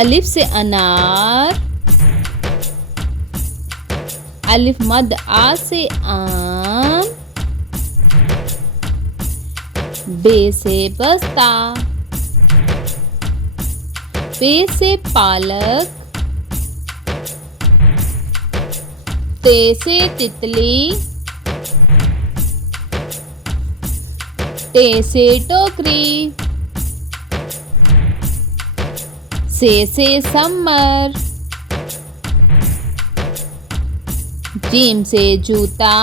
अलिफ से अनार, अलिफ मद आ से आम, बे से बस्ता, पे से पालक, ते से तितली, टे से टोकरी, से समर, जीम से जूता,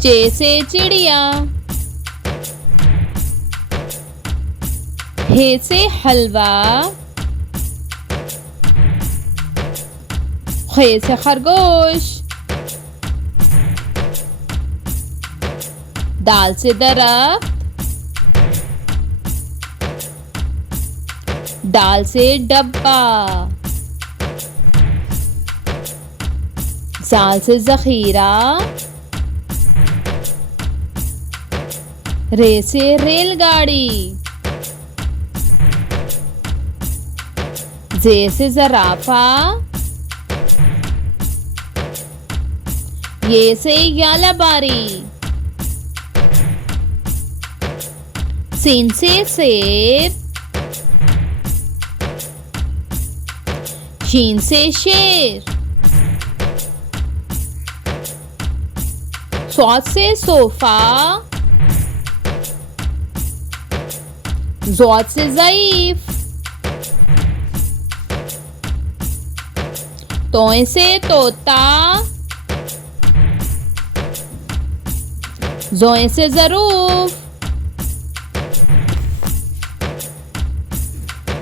चे से चिड़िया, हे से हलवा, खे से खरगोश, दाल से दरख्त, दाल से डब्बा, जाल से जखीरा, रे से रेलगाड़ी, जे से जराफा, ये से यालाबारी, सीन से सेब, शीन से शेर, स्वाद से सोफा, ज़ौद से ज़ईफ, तोए से तोता, ज़ोए से ज़रूफ,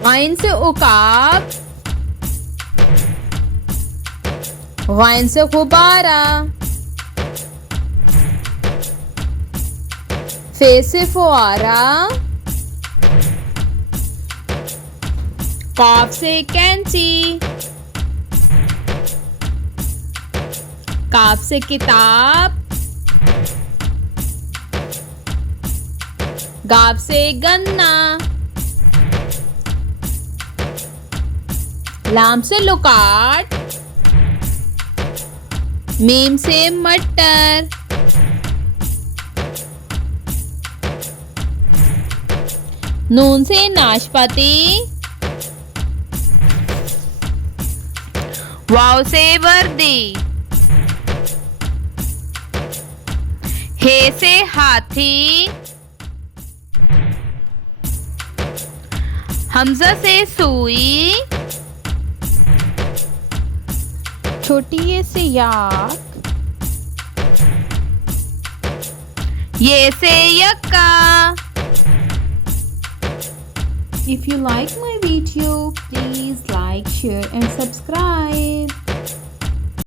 गाइन से उकाब, गाइन से गुब्बारा, फे से फुआरा, काफ से कैंची, काफ से किताब, गाफ से गन्ना, लाम से लुकाट, मीम से मटर, नून से नाशपाती, वाव से वर्दी, हे से हाथी, हमजा से सुई, छोटी ये से याक, ये से यक्का। If you like my video, please like, share and subscribe.